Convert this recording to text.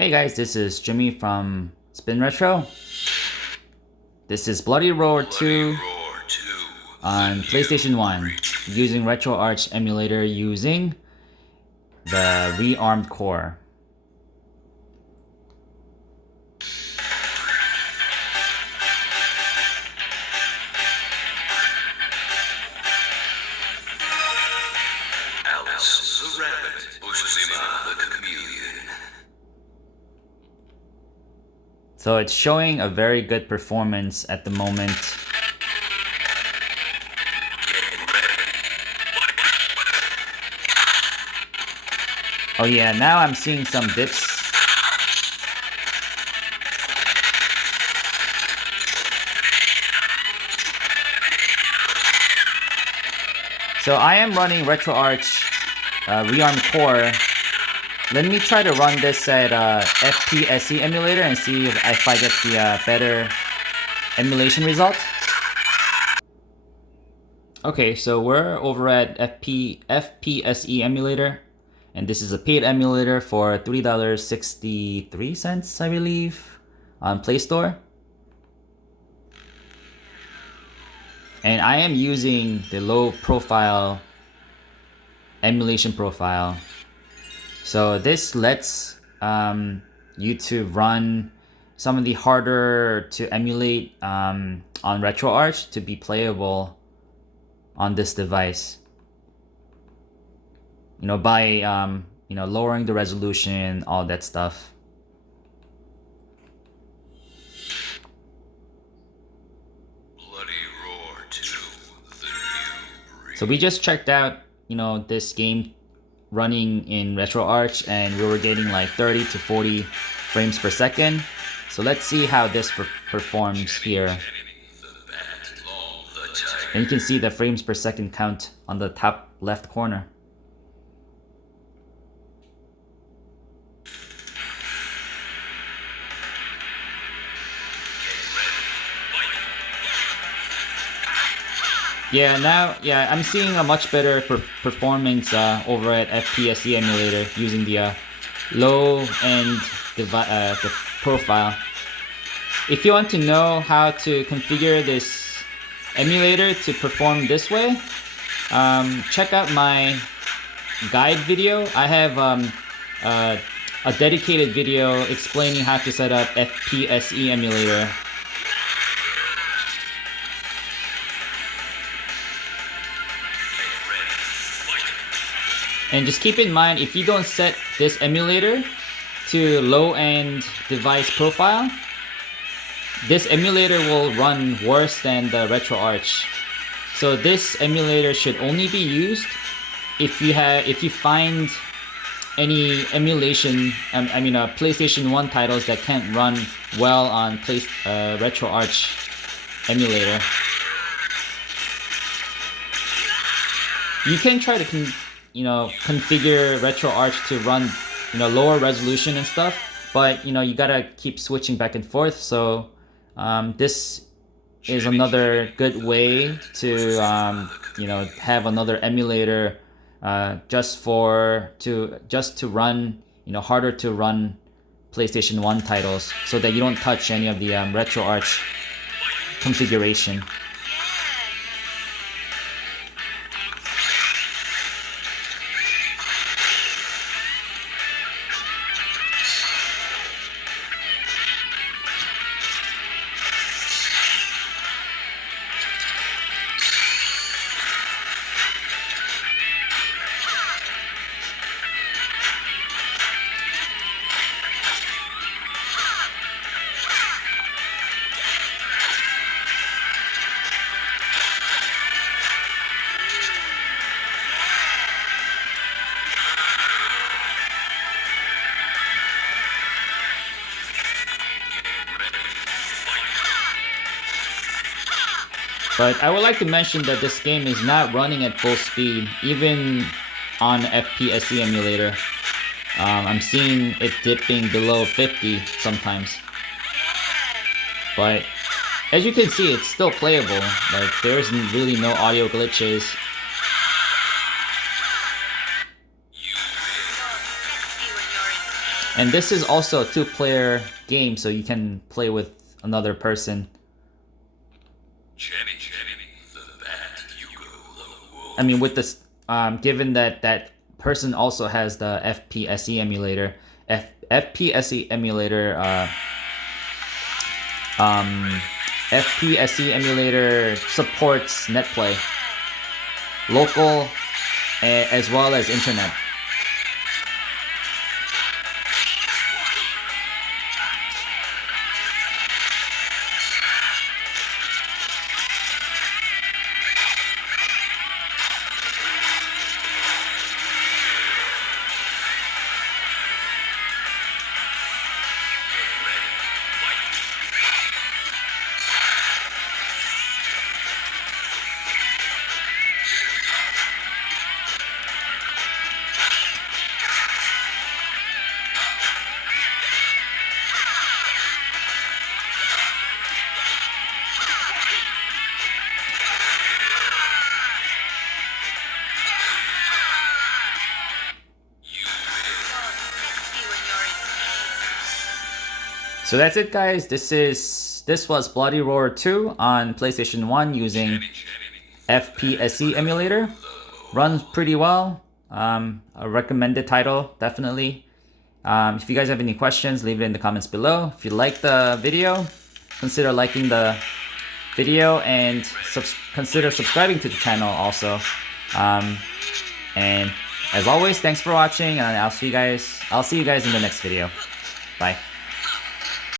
Hey guys, this is Jimmy from Spin Retro. This is Bloody Roar 2 on PlayStation 1 using RetroArch emulator using the ReARMed core. So it's showing a very good performance at the moment. Oh yeah, now I'm seeing some dips. So I am running RetroArch ReARMed core. Let me try to run this at PSCX emulator and see if I get the better emulation result. Okay, so we're over at FPSE emulator, and this is a paid emulator for $3.63, I believe, on Play Store. And I am using the low profile emulation profile. So this lets you to run some of the harder to emulate on RetroArch to be playable on this device. You know, by lowering the resolution, all that stuff. Bloody Roar 2, the new breed. So we just checked out, this game running in RetroArch, and we were getting like 30 to 40 frames per second. So let's see how this performs here. And you can see the frames per second count on the top left corner. Yeah, I'm seeing a much better performance over at FPSE emulator using the low-end the profile. If you want to know how to configure this emulator to perform this way, check out my guide video. I have a dedicated video explaining how to set up FPSE emulator. And just keep in mind, if you don't set this emulator to low-end device profile, this emulator will run worse than the RetroArch. So this emulator should only be used if you find any emulation, PlayStation 1 titles that can't run well on RetroArch emulator. You can try to configure RetroArch to run lower resolution and stuff, but you gotta keep switching back and forth. So this is another good way to have another emulator just to run harder to run PlayStation 1 titles, so that you don't touch any of the RetroArch configuration. But I would like to mention that this game is not running at full speed, even on FPSE emulator. I'm seeing it dipping below 50 sometimes. But as you can see, it's still playable. Like, there's really no audio glitches. And this is also a 2-player game, so you can play with another person. Jenny, the bat, you go alone. I mean, with this, given that that person also has the FPSE emulator, FPSE emulator, FPSE emulator supports NetPlay, local, as well as internet. So that's it, guys. This was Bloody Roar 2 on PlayStation 1 using FPSC emulator. Runs pretty well. A recommended title, definitely. If you guys have any questions, leave it in the comments below. If you like the video, consider liking the video and consider subscribing to the channel also. And as always, thanks for watching, and I'll see you guys in the next video. Bye.